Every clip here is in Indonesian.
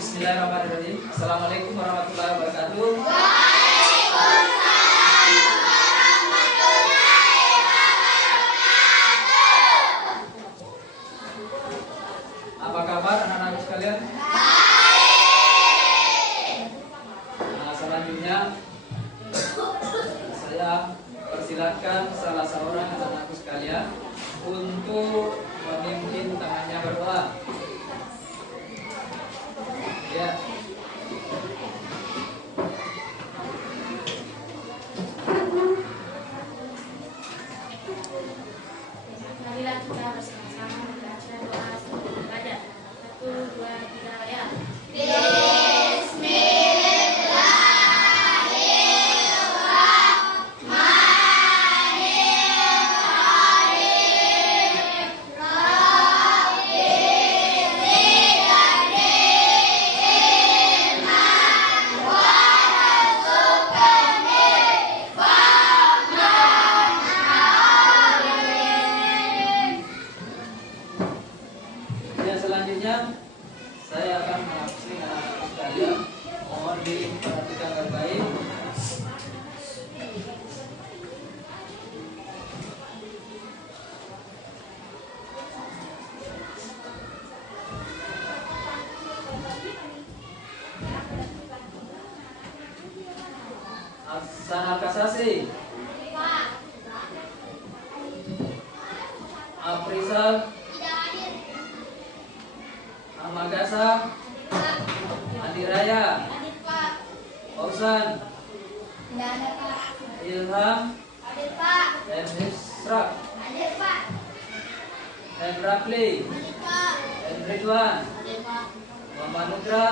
Bismillahirrahmanirrahim. Assalamualaikum warahmatullahi wabarakatuh. Apa kabar anak-anak sekalian? Nah, selanjutnya saya persilakan salah seorang anak-anakku sekalian untuk memimpin tangannya berdoa. Ya. Marilah kita bersama-sama membaca doa sebelum belajar. 1, 2, 3, ya. Selanjutnya saya akan mengabsen anak-anak sekalian. Mohon diperhatikan baik-baik. Hasan Al-Kasasi, Aprisal, Amagasa, Andi Raya, Pausan, Ilham, Isra, Rakli, Ridwan, Muhammad Nugra,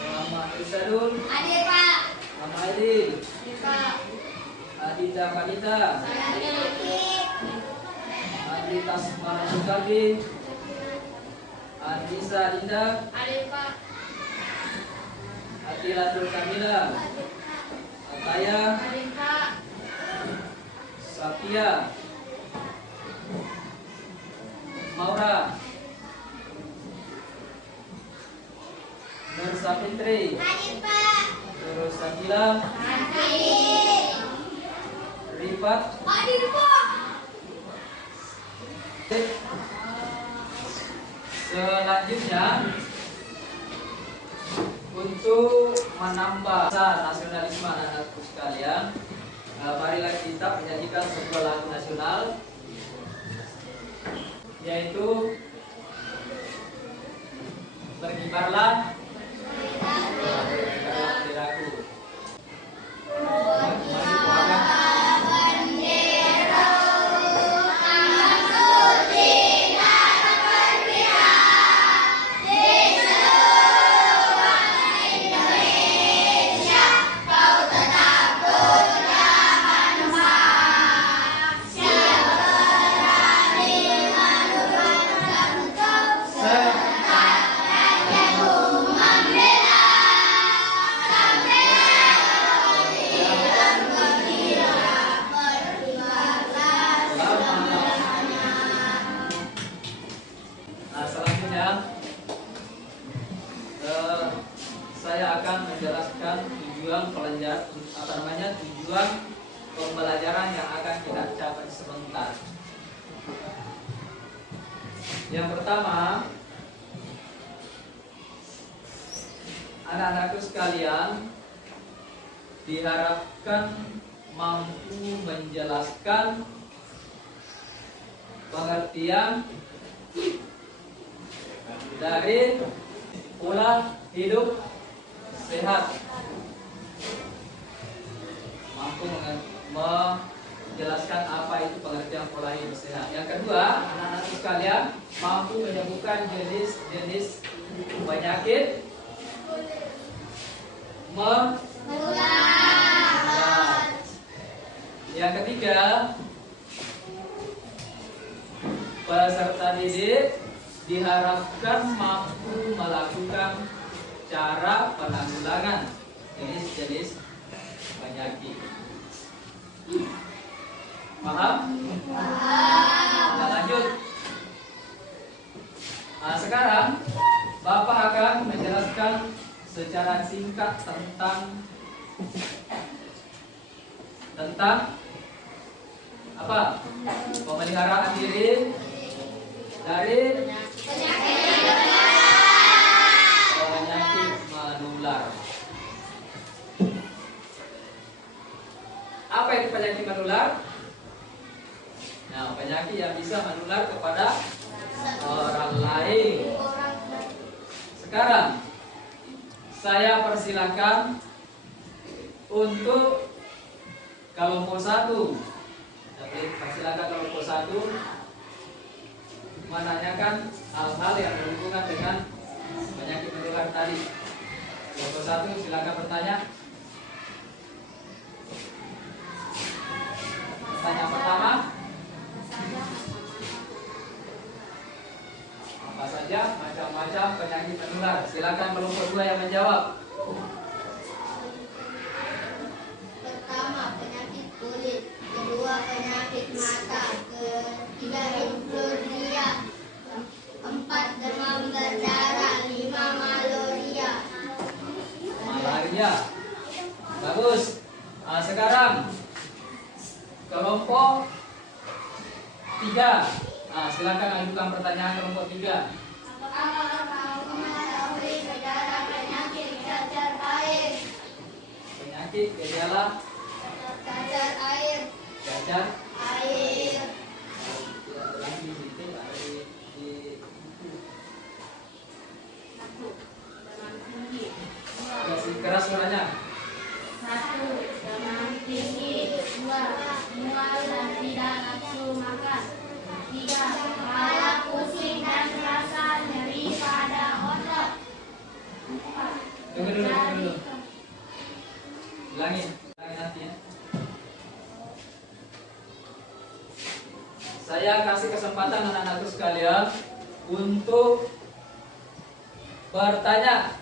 Muhammad Isadul, Muhammad Aidil, Adita Kadita, Adita Sukardi, Adisa Dinda, Atilatul Kamila, Ataya, Sakia, Maura, Nur Sapitri, terus Sakila, Rifat. Selanjutnya untuk menambah nasionalisme anak-anakku sekalian, marilah kita menyanyikan sebuah lagu nasional, yaitu Berkibarlah Benderaku. Saya akan menjelaskan tujuan tujuan pembelajaran yang akan kita capai sebentar. Yang pertama, anak-anakku sekalian diharapkan mampu menjelaskan pengertian dari pola hidup sehat, mampu menjelaskan apa itu pengertian pola hidup sehat. Yang kedua, anak-anak sekalian mampu menyebutkan jenis-jenis penyakit menular. Yang ketiga, peserta didik diharapkan mampu melakukan cara penanggulangan jenis-jenis penyakit. Paham? Kita lanjut. Nah, sekarang Bapak akan menjelaskan jelaskan secara singkat tentang apa? Pemeliharaan diri dari penyakit menular. Apa itu penyakit menular? Nah, penyakit yang bisa menular kepada orang lain. Sekarang saya persilakan untuk kelompok 1. Jadi persilakan kelompok 1 menanyakan hal-hal yang berhubungan dengan penyakit menular tadi. Kelompok 1 silakan bertanya. Pertanyaan pertama, apa saja macam-macam penyakit menular? Silakan kelompok 2 yang menjawab. Pertama, penyakit kulit. Kedua, penyakit mata. Ketiga, influenza. 4, demam berdarah. 5, malaria. Malaria. Bagus. Sekarang kelompok 3. Silakan ajukan pertanyaan kelompok 3. Apakah kamu mengetahui gejala penyakit cacar air? Penyakit gejala Cacar air. cacar. Air. Kasih keras suaranya. 1. Demam tinggi. 2. Mual dan tidak nafsu makan. 3. Kepala pusing dan rasa nyeri pada otot. 4. Tunggu dulu. Ulangin nanti ya. Saya kasih kesempatan anak-anakku sekalian untuk bertanya.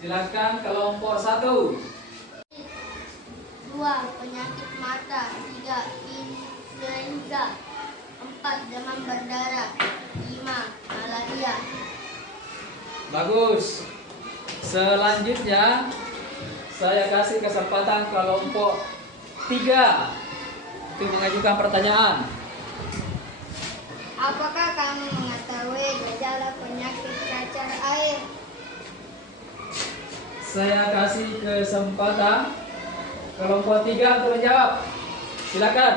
Silakan kelompok 1. 2, penyakit mata. 3, influenza. 4, demam berdarah. 5, malaria. Bagus. Selanjutnya saya kasih kesempatan kelompok 3 untuk mengajukan pertanyaan. Apakah kamu mengetahui gejala penyakit cacar air? Saya kasih kesempatan kelompok 3 untuk menjawab. Silakan.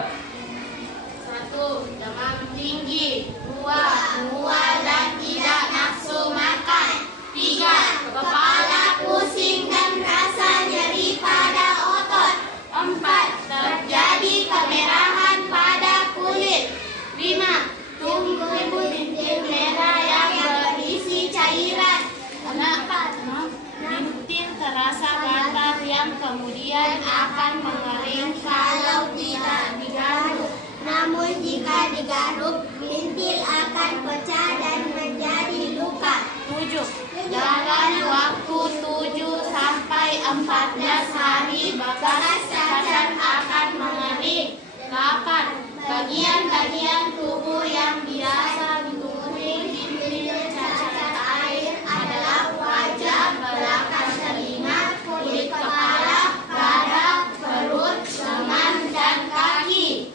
1. Demam tinggi. 2. Mual dan tidak nafsu makan. 3. Kepala pusing dan rasa nyeri pada otot. 4. Terjadi kemerahan pada kulit. 5. Tumbuh bintik merah yang berisi cairan. 6. Bintik terasa gatal yang kemudian akan mengering kalau tidak digaruk. Namun jika digaruk, bintil akan pecah dan menjadi luka. 7. Dalam waktu 7 sampai 14 hari bekas cacar akan mengering. 8. Bagian-bagian tubuh yang biasa dihuni bintil cacar air adalah wajah, belakang telinga, kulit kepala, dada, perut, lengan, dan kaki.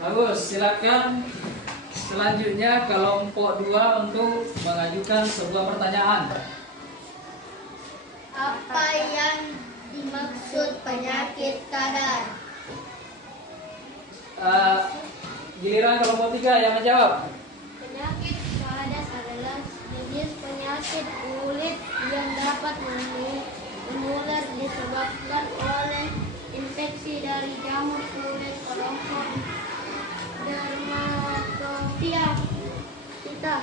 Bagus, silakan. Selanjutnya kelompok 2 untuk mengajukan sebuah pertanyaan. Apa yang dimaksud penyakit kadar? Giliran kelompok 3 yang menjawab. Penyakit kadar adalah jenis penyakit kulit yang dapat menular disebabkan oleh infeksi dari jamur kulit kelompok Dermatopia. Kita.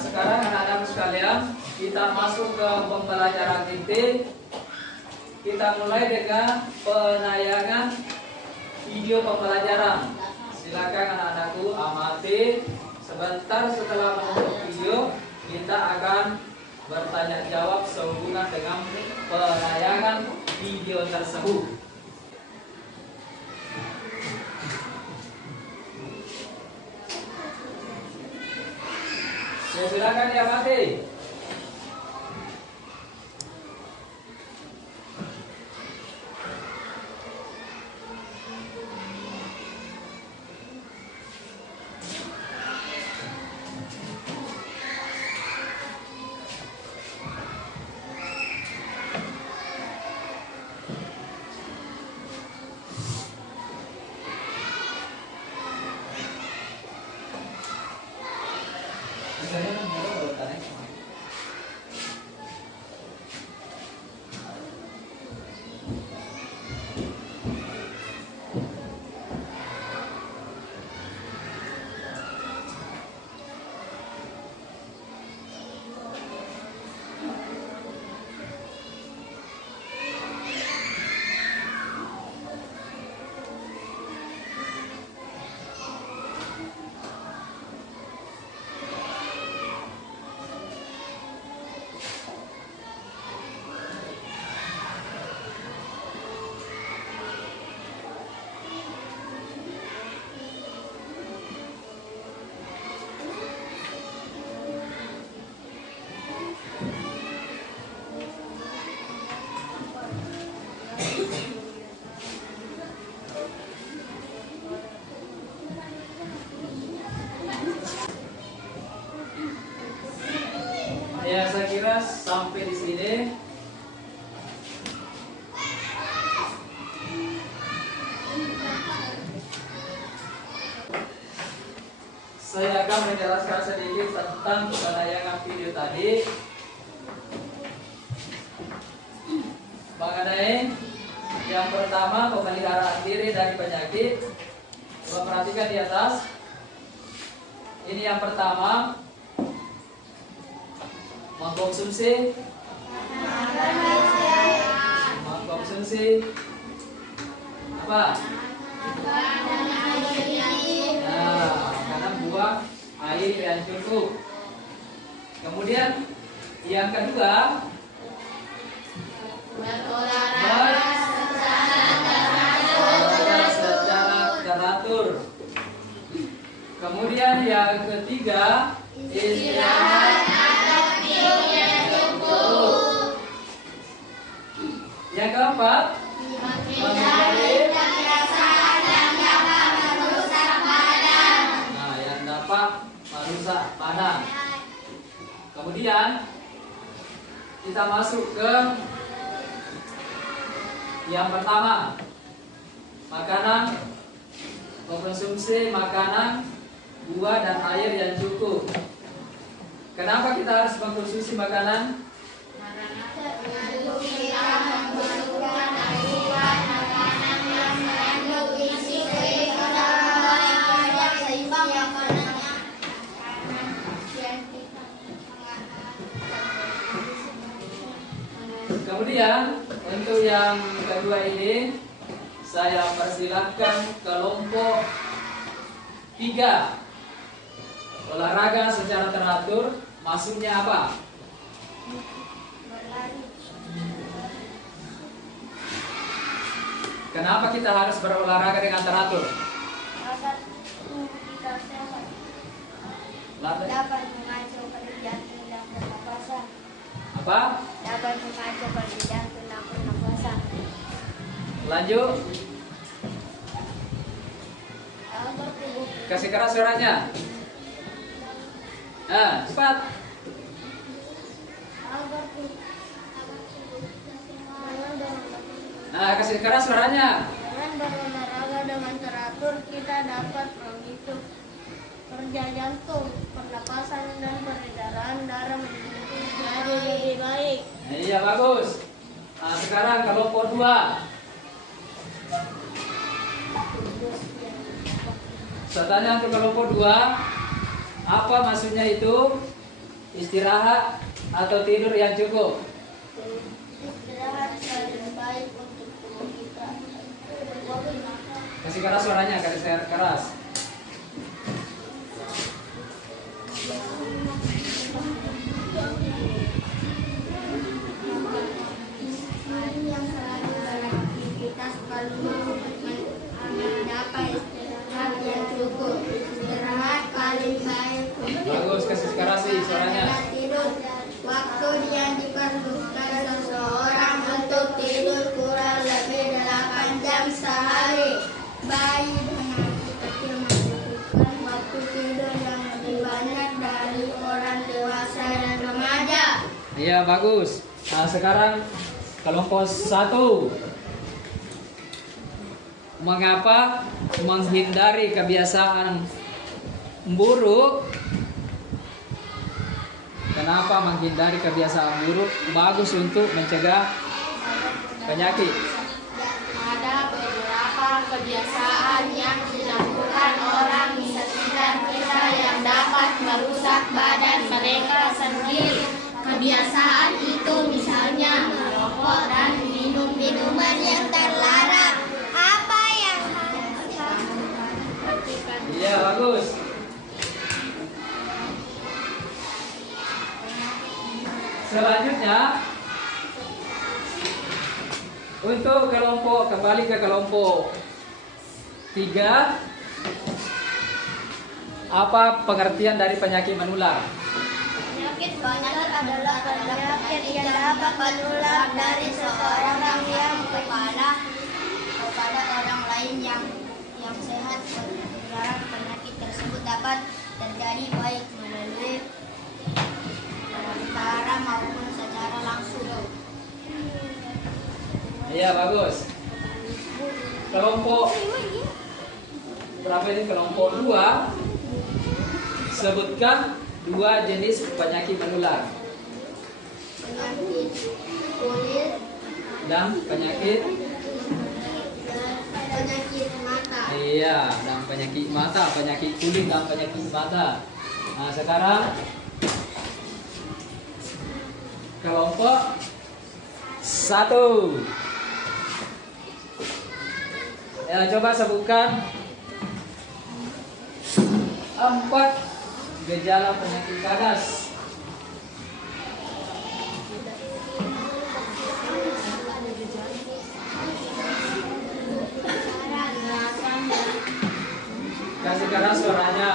Sekarang anak-anak sekalian, kita masuk ke pembelajaran inti. Kita mulai dengan penayangan video pembelajaran. Silakan anak-anakku amati. Sebentar setelah menonton video, kita akan bertanya jawab sehubungan dengan penayangan video tersebut. Ya, silakan diamati. Ya, saya kira sampai di sini. Saya akan menjelaskan sedikit tentang penayangan video tadi mengenai yang pertama, pemeliharaan diri dari penyakit. Coba perhatikan di atas. Ini yang pertama, mengkonsumsi apa? Nah, makanan, buah, air yang cukup. Kemudian yang kedua, berolahraga secara teratur. Kemudian yang ketiga, istirahat atau tidur yang cukup. Yang keempat, menghindari kebiasaan yang dapat merusak badan. Nah, yang dapat merusak badan. Kemudian kita masuk ke yang pertama, makanan, mengkonsumsi makanan, buah dan air yang cukup. Kenapa kita harus mengkonsumsi makanan? Kemudian untuk yang kedua ini saya persilahkan kelompok 3. Olahraga secara teratur, maksudnya apa? Kenapa kita harus berolahraga dengan teratur? Dapat mengacu pada jantung dan pernapasan. Apa? Dapat mengacu pada jantung dan pernapasan. Lanjut. Agar tubuh Kasih keras suaranya. Nah, cepat. agar tubuh Nah, kasih keras suaranya. dengan berolahraga dengan teratur kita dapat memicu kerja jantung, pernapasan dan peredaran darah menjadi lebih baik. Iya, bagus. Nah, sekarang kelompok 2. Saya tanya untuk kelompok 2, apa maksudnya itu? Istirahat atau tidur yang cukup? Istirahat paling baik untuk tubuh kita. Kasih keras suaranya, kasih keras. Iya, bagus. Nah, sekarang kelompok 1. Mengapa menghindari kebiasaan buruk? Kenapa menghindari kebiasaan buruk bagus untuk mencegah penyakit? Ada beberapa kebiasaan yang dilakukan orang di sekitar kita yang dapat merusak badan mereka sendiri. Kebiasaan itu misalnya merokok dan minum minuman yang terlarang. Apa yang Iya, bagus. Selanjutnya untuk kembali ke kelompok 3. Apa pengertian dari penyakit menular? Penyakit menular adalah penyakit yang dapat menular dari seseorang yang kepada orang lain yang sehat. Penularan penyakit tersebut dapat terjadi baik melalui perantara maupun secara langsung. Iya, bagus. Kelompok berapa ini? Kelompok 2. Sebutkan 2 jenis penyakit menular Penyakit kulit dan penyakit mata. iya, dan penyakit mata, penyakit kulit dan penyakit mata. Nah, sekarang kelompok 1. Ya, coba sebutkan 4 gejala penyakit ganas. Kasih keras suaranya.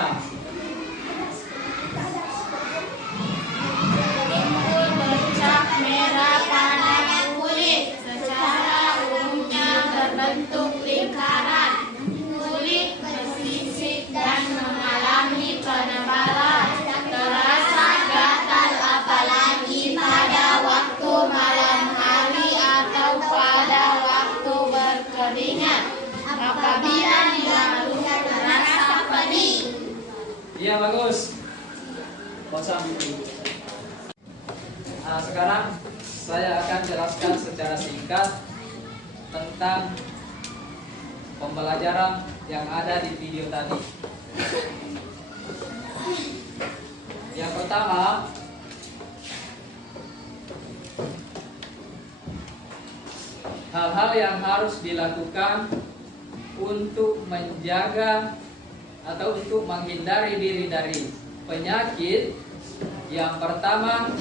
timbul bercak merah pada kulit, secara umumnya berbentuk lingkaran. Kulit bersisik dan mengalami penebalan, terasa gatal apalagi pada waktu malam hari atau pada waktu berkeringat. Apabila dilakukan terasa pedih. Iya, bagus. Kosong. Nah, sekarang saya akan jelaskan secara singkat tentang pembelajaran yang ada di video tadi. Yang pertama, hal-hal yang harus dilakukan untuk menjaga atau untuk menghindari diri dari penyakit. Yang pertama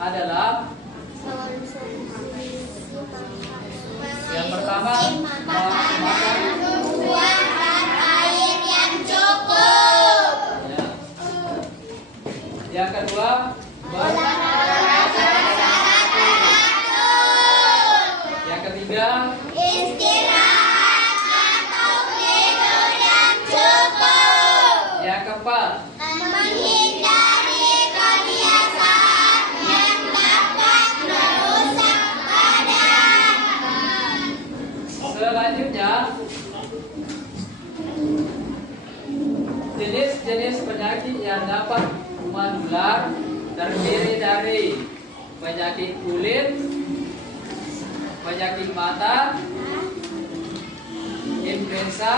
adalah makan Buah dan air yang cukup. ya. Yang kedua, Olahraga secara teratur. yang ketiga, Istirahat atau tidur yang cukup. yang keempat, Menghindari kebiasaan yang dapat merusak badan. selanjutnya jenis-jenis penyakit yang dapat menular terdiri dari penyakit kulit, penyakit mata, influenza,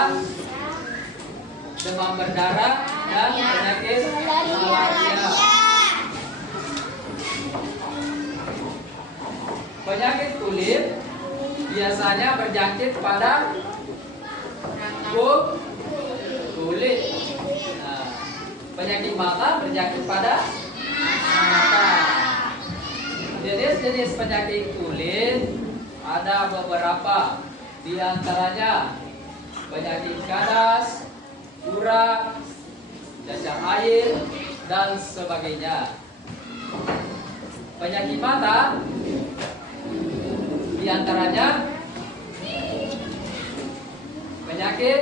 demam berdarah, dan penyakit malaria. Penyakit kulit biasanya berjangkit pada kulit. Nah, penyakit mata berjangkit pada mata. Jenis-jenis penyakit kulit ada beberapa, di antaranya penyakit ganas, urat, cacar air, dan sebagainya. Penyakit mata di antaranya penyakit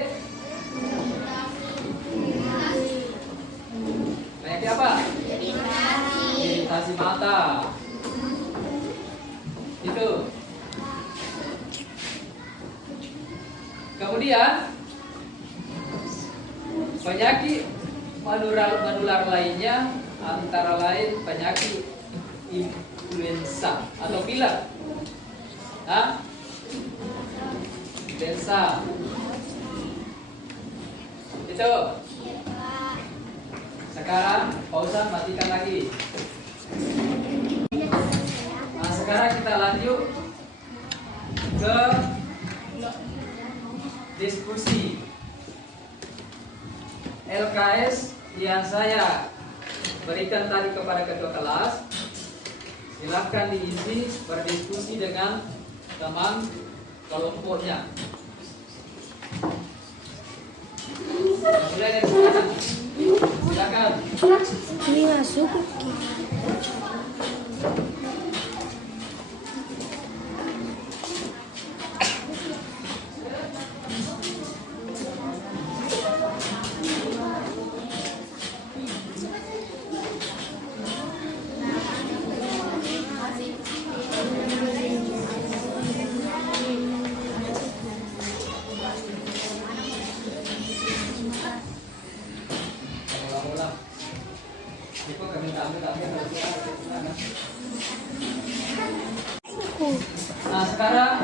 apa? Iritasi mata. Itu. Kemudian penyakit menular lainnya antara lain penyakit influenza atau pilek. Hah? Influenza. Itu. Sekarang pausa, matikan lagi. Nah, sekarang kita lanjut ke diskusi. LKS yang saya berikan tadi kepada ketua kelas, silahkan diisi berdiskusi dengan teman kelompoknya. Mulai dari sekarang, silakan. Ini masuk. Ulang-ulang. Itu kami ambil. Nah, sekarang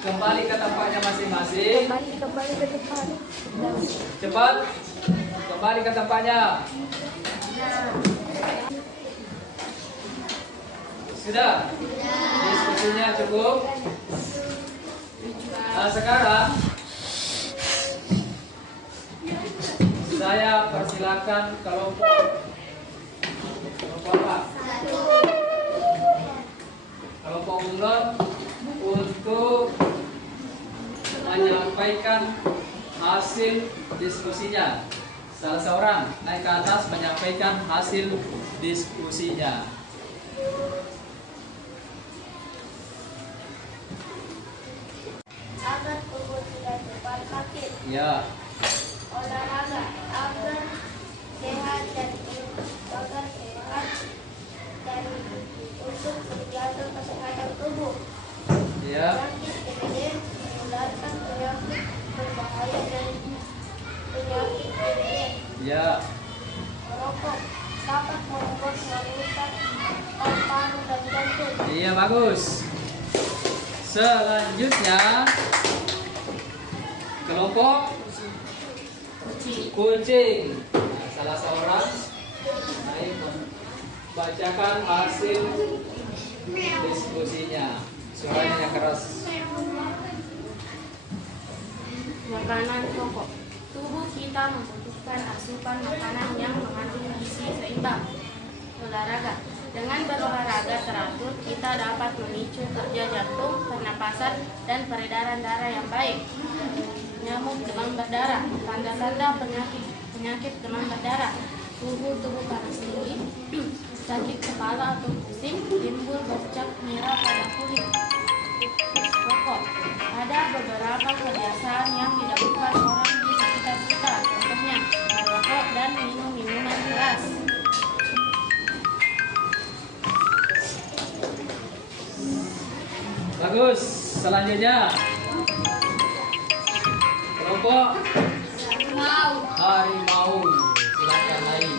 kembali ke tempatnya masing-masing. Kembali ke depan. Cepat, kembali ke tempatnya. Sudah? Diskusinya cukup? Nah, sekarang saya persilakan kelompok apa? Kelompok bunglon untuk menyampaikan hasil diskusinya. Salah seorang naik ke atas menyampaikan hasil diskusinya. Agar tubuh tidak cepat sakit. Ya, Olahraga agar sehat dan untuk menjaga kesehatan tubuh. ya, Penyakit DBD menularkan penyakit berbahaya dan penyakit DBD. ya. Merokok dapat membuat merusak paru dan jantung. Iya, bagus. Selanjutnya kelompok kucing. Nah, salah seorang naik membacakan hasil diskusinya. Suaranya yang keras. Makanan pokok. Tubuh kita membutuhkan asupan makanan yang mengandung gizi seimbang. Olahraga. Dengan berolahraga teratur, kita dapat memicu kerja jantung, pernapasan, dan peredaran darah yang baik. Nyamuk demam berdarah. Tanda-tanda penyakit demam berdarah. Suhu tubuh panas tinggi, sakit kepala atau pusing, timbul bercak merah pada kulit. Rokok. Ada beberapa kebiasaan yang dilakukan orang di sekitar kita, contohnya merokok dan minum minuman keras. Bagus. Selanjutnya kelompok harimau. Silakan naik.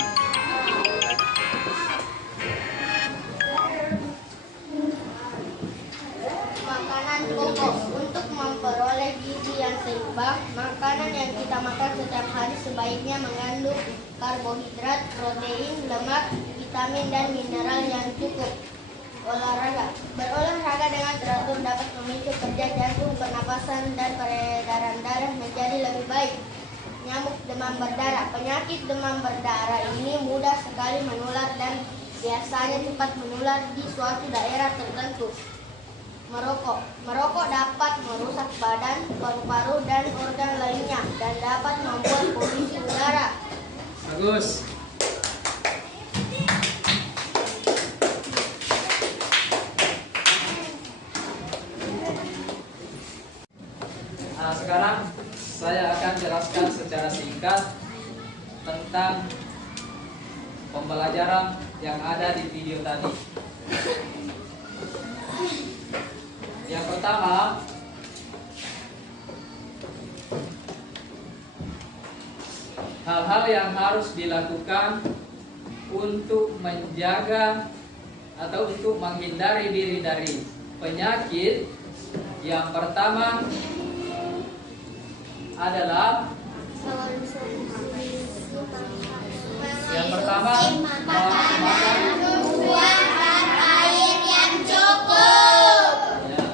Makanan pokok. Untuk memperoleh gizi yang seimbang, makanan yang kita makan setiap hari sebaiknya mengandung karbohidrat, protein, lemak, vitamin, dan mineral yang cukup. Olahraga. Berolahraga dengan teratur dapat memicu kerja jantung, pernapasan, dan peredaran darah menjadi lebih baik. Nyamuk demam berdarah. Penyakit demam berdarah ini mudah sekali menular dan biasanya cepat menular di suatu daerah tertentu. Merokok dapat merusak badan, paru-paru, dan organ lainnya dan dapat membuat polusi udara. Bagus. Nah, sekarang saya akan jelaskan secara singkat tentang pembelajaran yang ada di video tadi. Yang pertama, hal-hal yang harus dilakukan untuk menjaga atau untuk menghindari diri dari penyakit. Yang pertama adalah makan buah dan air yang cukup. ya.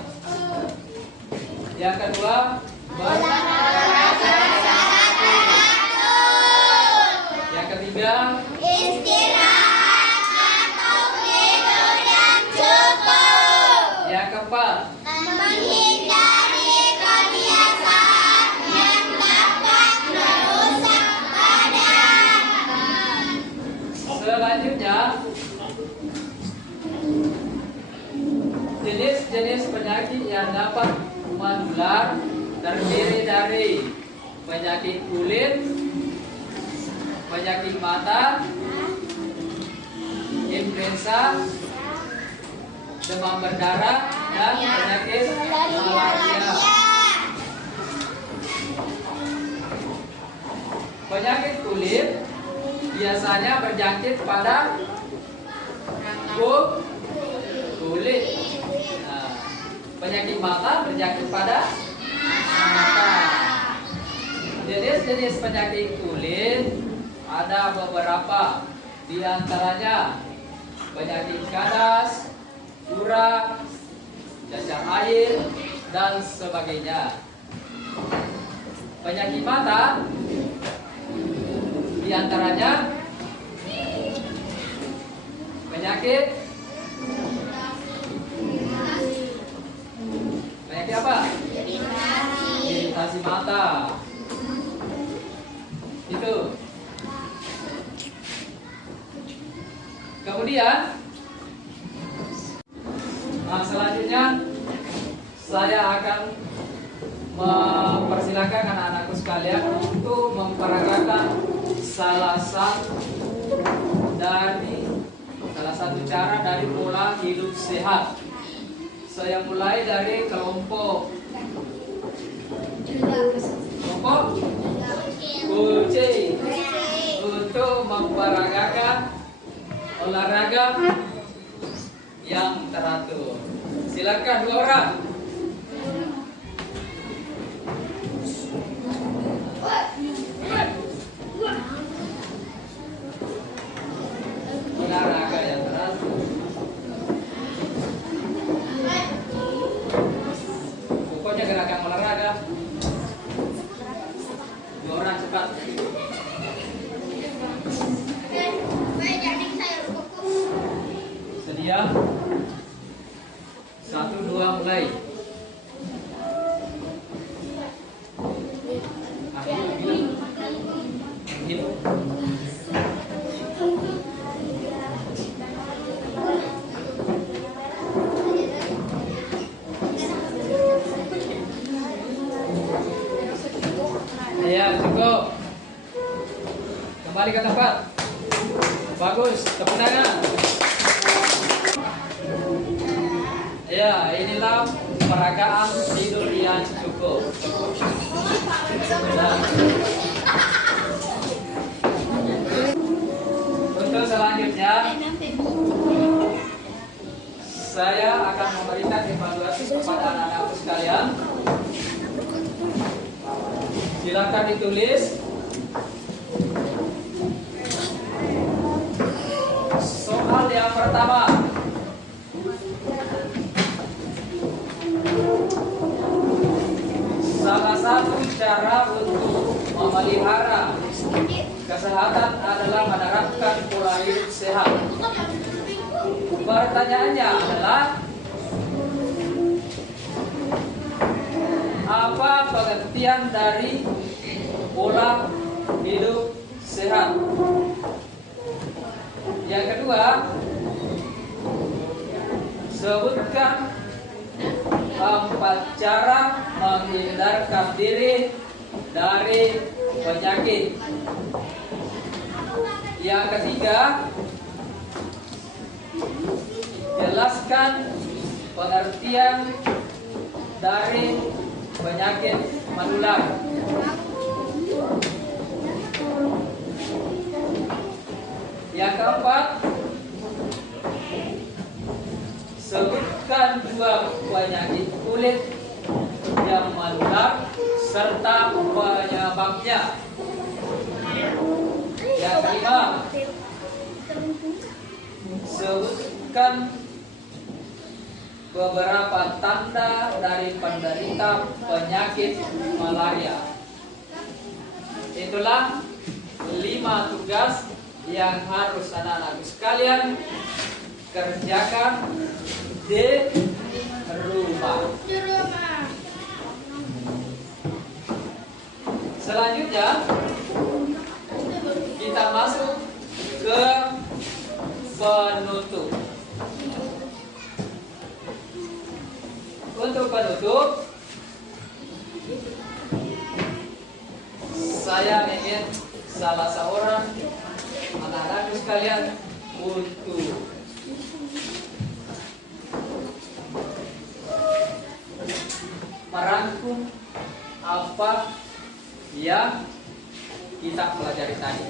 Yang kedua, Olahraga secara teratur. yang ketiga, Istirahat atau tidur yang cukup. yang keempat, Menghindari kebiasaan yang dapat merusak badan. selanjutnya jenis-jenis penyakit yang dapat menular terdiri dari penyakit kulit, penyakit mata, influenza, demam berdarah, dan penyakit malaria. Penyakit kulit biasanya berjangkit pada kulit. Nah, penyakit mata berjangkit pada mata. Jenis-jenis penyakit kulit ada beberapa, di antaranya penyakit kadas, urak, cacar air, dan sebagainya. Penyakit mata di antaranya penyakit apa? Iritasi mata. Itu. Kemudian selanjutnya saya akan mempersilahkan anak-anakku sekalian untuk memperagakan salah satu cara dari pola hidup sehat. Saya mulai dari kelompok kucing untuk memperagakan olahraga yang teratur. Silakan 2 orang. Olahraga yang teratur. Pokoknya gerakan olahraga. 2 orang cepat. Sedia. 1, 2 mulai. Ya, cukup. Kembali ke tempat. Bagus, tepuk tangan. Ya, inilah peragaan tidur yang cukup. Nah. Untuk selanjutnya, saya akan memberikan evaluasi kepada anak-anakku sekalian. Silakan ditulis. Soal yang pertama. Salah satu cara untuk memelihara kesehatan adalah menerapkan pola hidup sehat. Pertanyaannya adalah, apa pengertian dari pola hidup sehat? Yang kedua, sebutkan 4 cara menghindarkan diri dari penyakit. Yang ketiga, Jelaskan pengertian dari penyakit menular. Yang keempat, sebutkan 2 penyakit kulit yang menular serta penyebabnya. Yang kelima, sebutkan beberapa tanda dari penderita penyakit malaria. Itulah 5 tugas yang harus anak-anak sekalian kerjakan di rumah. Selanjutnya kita masuk ke penutup. Untuk penutup, saya ingin salah seorang anak-anak sekalian untuk merangkum apa yang kita pelajari tadi.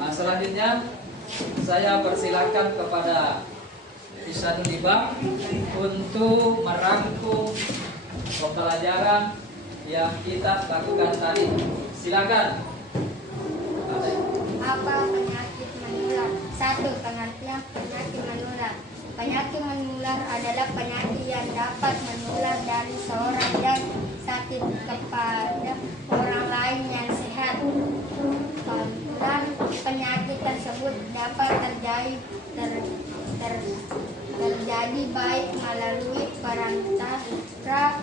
Nah, selanjutnya saya persilakan kepada Isanul Ibang untuk merangkum pembelajaran yang kita lakukan tadi. Silakan. Apa penyakit menular? 1. Pengertian penyakit menular. Penyakit menular adalah penyakit yang dapat menular dari seorang yang sakit kepada orang lain yang sehat. Dan penyakit tersebut dapat terjadi baik melalui perantara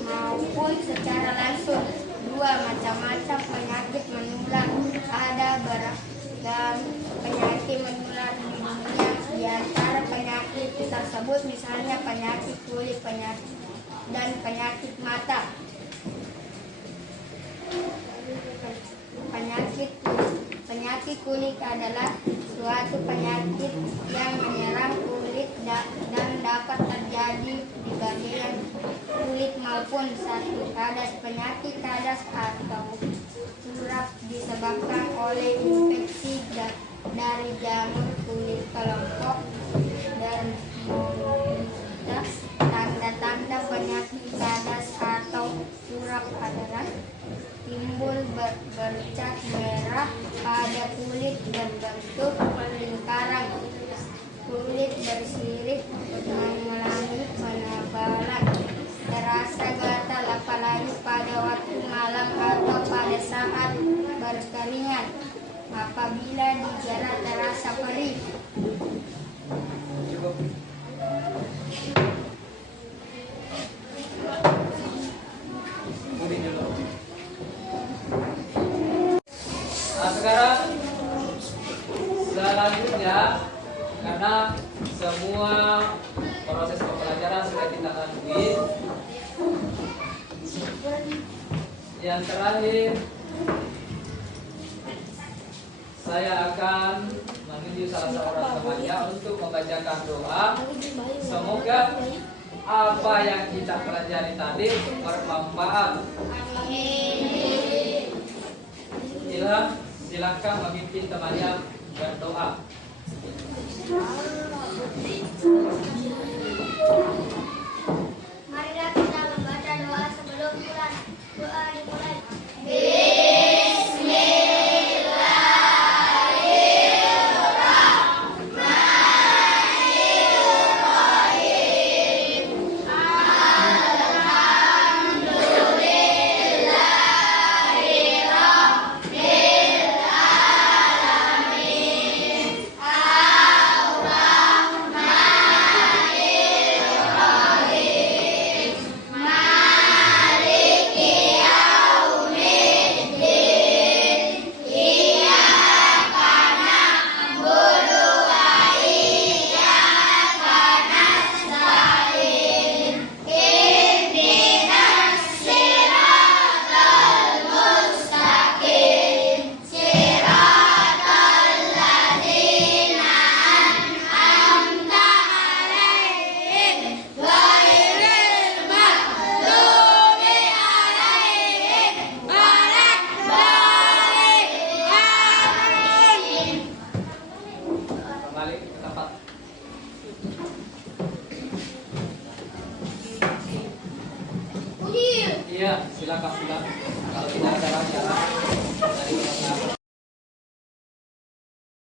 maupun secara langsung. 2. Macam-macam penyakit menular. Ada beragam penyakit menular di dunia. Di antara penyakit tersebut misalnya penyakit kulit, dan penyakit mata. Penyakit kulit adalah suatu penyakit yang menyerang kulit dan dapat terjadi di bagian kulit maupun satu kadas. Penyakit kadas atau surak disebabkan oleh infeksi dari jamur kulit kelompok Dermatitis. Tanda-tanda penyakit kadas atau surak adalah timbul bercat merah pada kulit berbentuk lingkaran, kulit bersirip mengalami penebalan, terasa gatal apalagi pada waktu malam atau pada saat berkeringat, apabila dijerat terasa perih. Nah, sekarang selanjutnya, karena semua proses pembelajaran sudah kita lalui, yang terakhir saya akan menuju salah seorang temannya untuk membacakan doa. Semoga apa yang kita pelajari tadi bermanfaat. Ilham, silakan memimpin temannya berdoa.